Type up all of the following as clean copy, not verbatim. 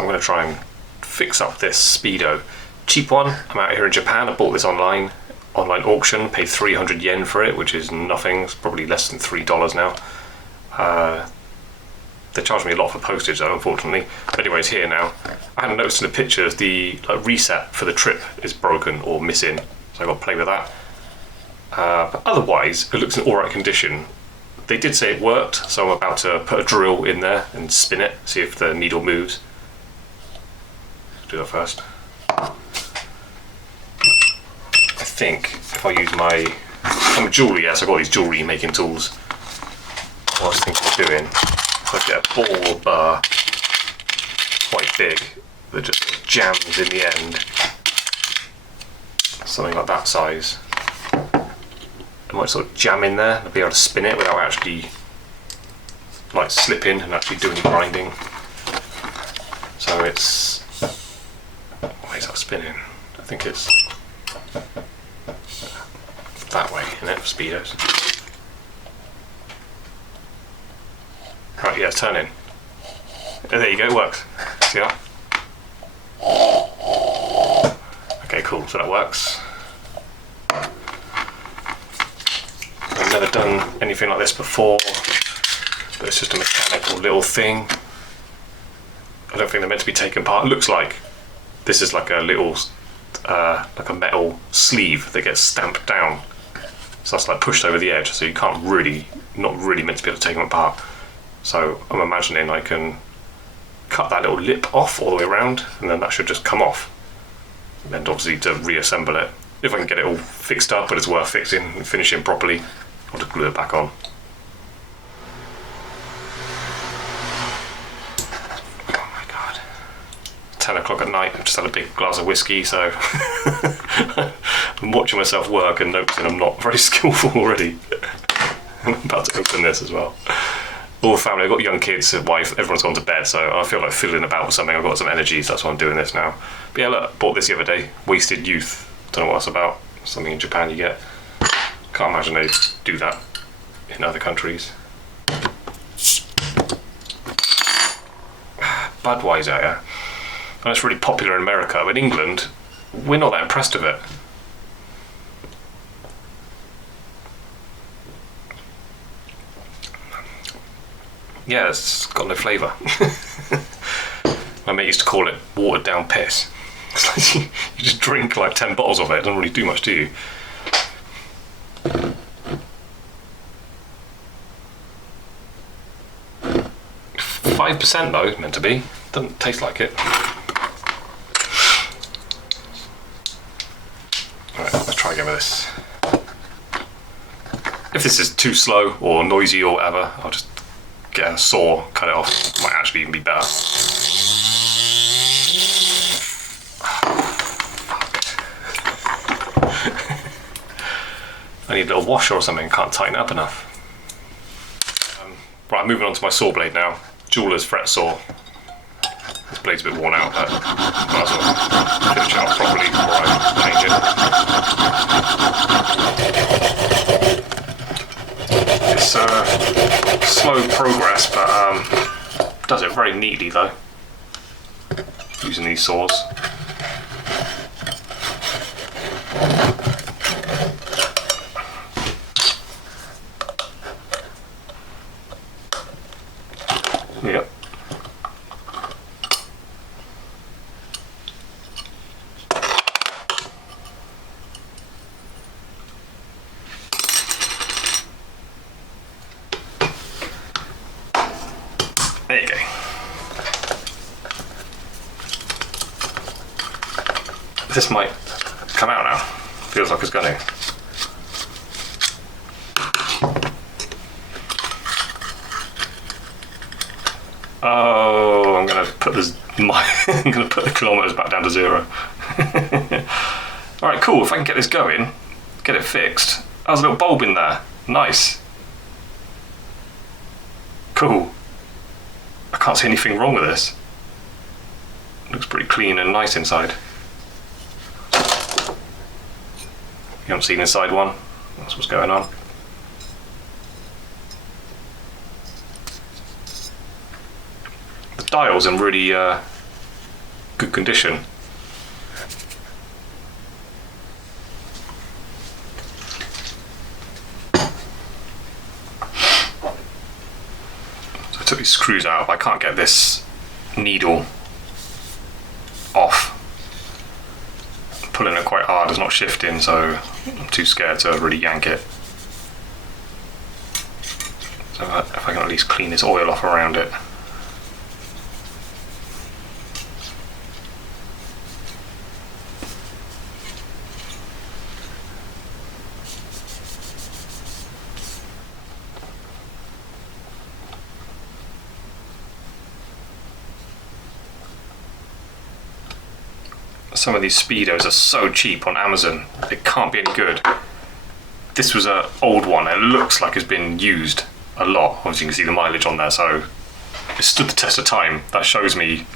So I'm going to try and fix up this Speedo. Cheap one. I'm out here in Japan. I bought this online auction, paid 300 yen for it, which is nothing. It's probably less than $3 now. They charged me a lot for postage though, unfortunately. But anyway, it's here now. I hadn't noticed in the pictures the reset for the trip is broken or missing, so I got to play with that. But otherwise, it looks in alright condition. They did say it worked, so I'm about to put a drill in there and spin it, see if the needle moves. Do that first. I think if I use I'm a jewellery, yes, I've got these jewellery making tools. What I was thinking of doing, if I get a ball or bar quite big that just jams in the end, something like that size, I might sort of jam in there and be able to spin it without actually like slipping and actually doing grinding. So it's, why is that spinning? I think it's that way, isn't it, for Speedos? Right, yeah, it's turning. There you go, it works. See that? Okay, cool, so that works. I've never done anything like this before, but it's just a mechanical little thing. I don't think they're meant to be taken apart. It looks like this is like a little, like a metal sleeve that gets stamped down. So that's like pushed over the edge, so you can't really, not really meant to be able to take them apart. So I'm imagining I can cut that little lip off all the way around, and then that should just come off. And then obviously to reassemble it, if I can get it all fixed up, but it's worth fixing and finishing properly, I'll just glue it back on. Oh my god. 10 o'clock at night, I've just had a big glass of whiskey, so I'm watching myself work and noticing I'm not very skillful already. I'm about to open this as well. All the family, I've got young kids, a wife, everyone's gone to bed, so I feel like fiddling about with something. I've got some energy, so that's why I'm doing this now. But yeah, look, bought this the other day, Wasted Youth. Don't know what that's about. Something in Japan you get. Can't imagine they do that in other countries. Budweiser, yeah. And it's really popular in America, but in England, we're not that impressed with it. Yeah, it's got no flavour. My mate used to call it watered down piss. It's like you just drink like 10 bottles of it, it doesn't really do much, do you? %, though, meant to be. Doesn't taste like it. Alright, let's try again with this. If this is too slow or noisy or whatever, I'll just get a saw, cut it off. Might actually even be better. I need a little washer or something, can't tighten it up enough. Right, moving on to my saw blade now. Jeweler's fret saw. This blade's a bit worn out, but might as well finish it off properly before I change it. It's slow progress, but does it very neatly though, using these saws. Yep. There you go. This might come out now. Feels like it's going to. Oh, I'm going to put this. I'm going to put the kilometers back down to 0. All right, cool. If I can get this going, get it fixed. There's a little bulb in there. Nice. Cool. I can't see anything wrong with this. Looks pretty clean and nice inside. You haven't seen inside one. That's what's going on. The dial's in really good condition. So I took these screws out, but I can't get this needle off. I'm pulling it quite hard, it's not shifting, so I'm too scared to really yank it. So if I can at least clean this oil off around it. Some of these Speedos are so cheap on Amazon, they can't be any good. This was an old one, it looks like it's been used a lot. Obviously you can see the mileage on there, so it stood the test of time. That shows me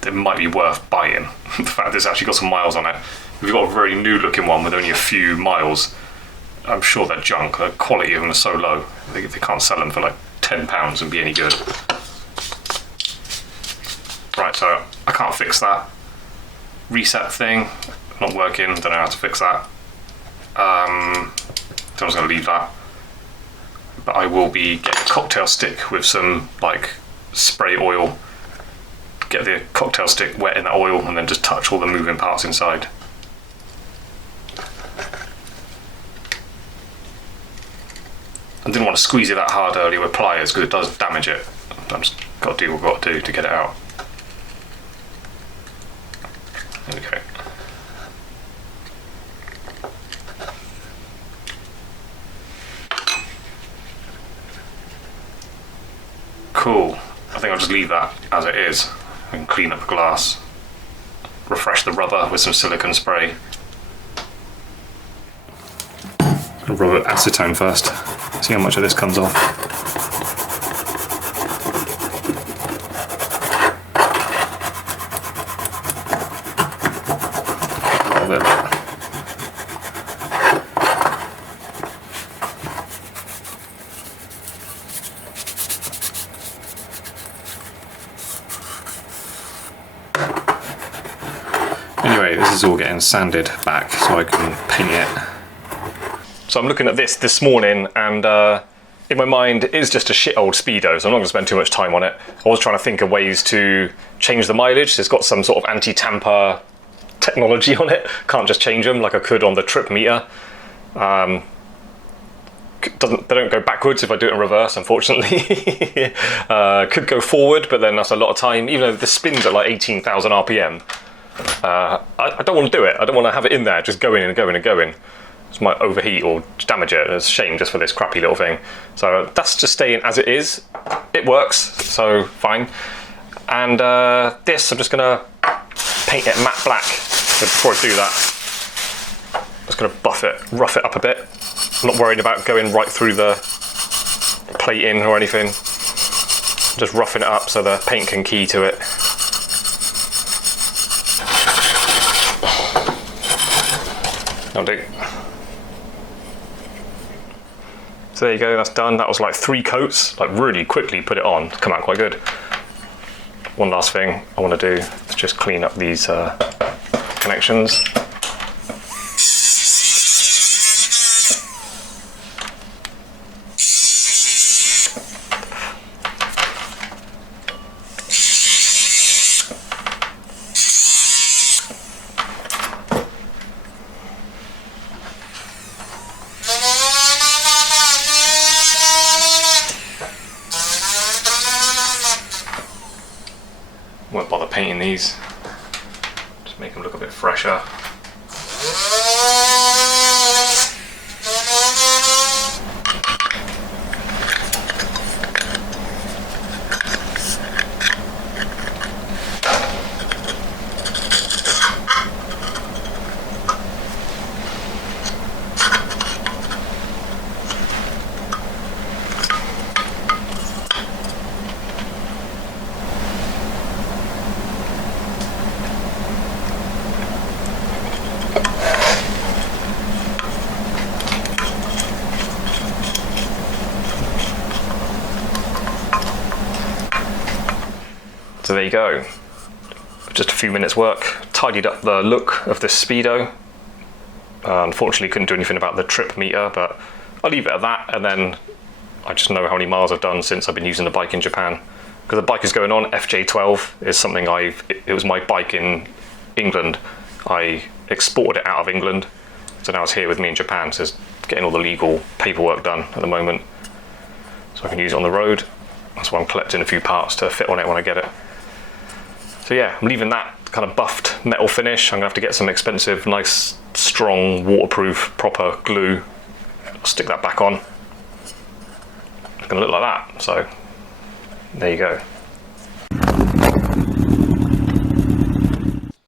that it might be worth buying. The fact that it's actually got some miles on it. If you've got a very new looking one with only a few miles, I'm sure they're junk. The quality of them is so low, they can't sell them for like £10 and be any good. Right, so I can't fix that. Reset thing, not working, don't know how to fix that. So I'm just going to leave that. But I will be getting a cocktail stick with some like spray oil. Get the cocktail stick wet in that oil and then just touch all the moving parts inside. I didn't want to squeeze it that hard earlier with pliers because it does damage it. I've just got to do what I've got to do to get it out. There we go. Cool. I think I'll just leave that as it is and clean up the glass. Refresh the rubber with some silicone spray. I'll rub it acetone first. See how much of this comes off. Anyway, this is all getting sanded back so I can paint it. So I'm looking at this morning and in my mind it is just a shit old Speedo, so I'm not going to spend too much time on it. I was trying to think of ways to change the mileage. It's got some sort of anti-tamper technology on it. Can't just change them like I could on the trip meter. They don't go backwards if I do it in reverse, unfortunately. Could go forward, but then that's a lot of time. Even though the spin's at like 18,000 RPM, I don't want to do it. I don't want to have it in there just going and going and going. It might overheat or damage it. It's a shame just for this crappy little thing. So that's just staying as it is. It works, so fine. And this, I'm just going to paint it matte black. So before I do that, I'm just going to rough it up a bit. I'm not worried about going right through the plating or anything. Just roughing it up so the paint can key to it. That'll do. So there you go, that's done. That was like 3 coats, like really quickly put it on, come out quite good. One last thing I want to do is just clean up these connections. Won't bother painting these, just make them look a bit fresher. So there you go. just a few minutes work. Tidied up the look of this Speedo. Unfortunately couldn't do anything about the trip meter, but I'll leave it at that, and then I just know how many miles I've done since I've been using the bike in Japan. Because the bike is going on, FJ12 is something it was my bike in England. I exported it out of England, so now it's here with me in Japan, so it's getting all the legal paperwork done at the moment. So I can use it on the road. That's why I'm collecting a few parts to fit on it when I get it. So yeah, I'm leaving that kind of buffed metal finish. I'm gonna have to get some expensive, nice, strong, waterproof, proper glue. I'll stick that back on. It's gonna look like that, so there you go.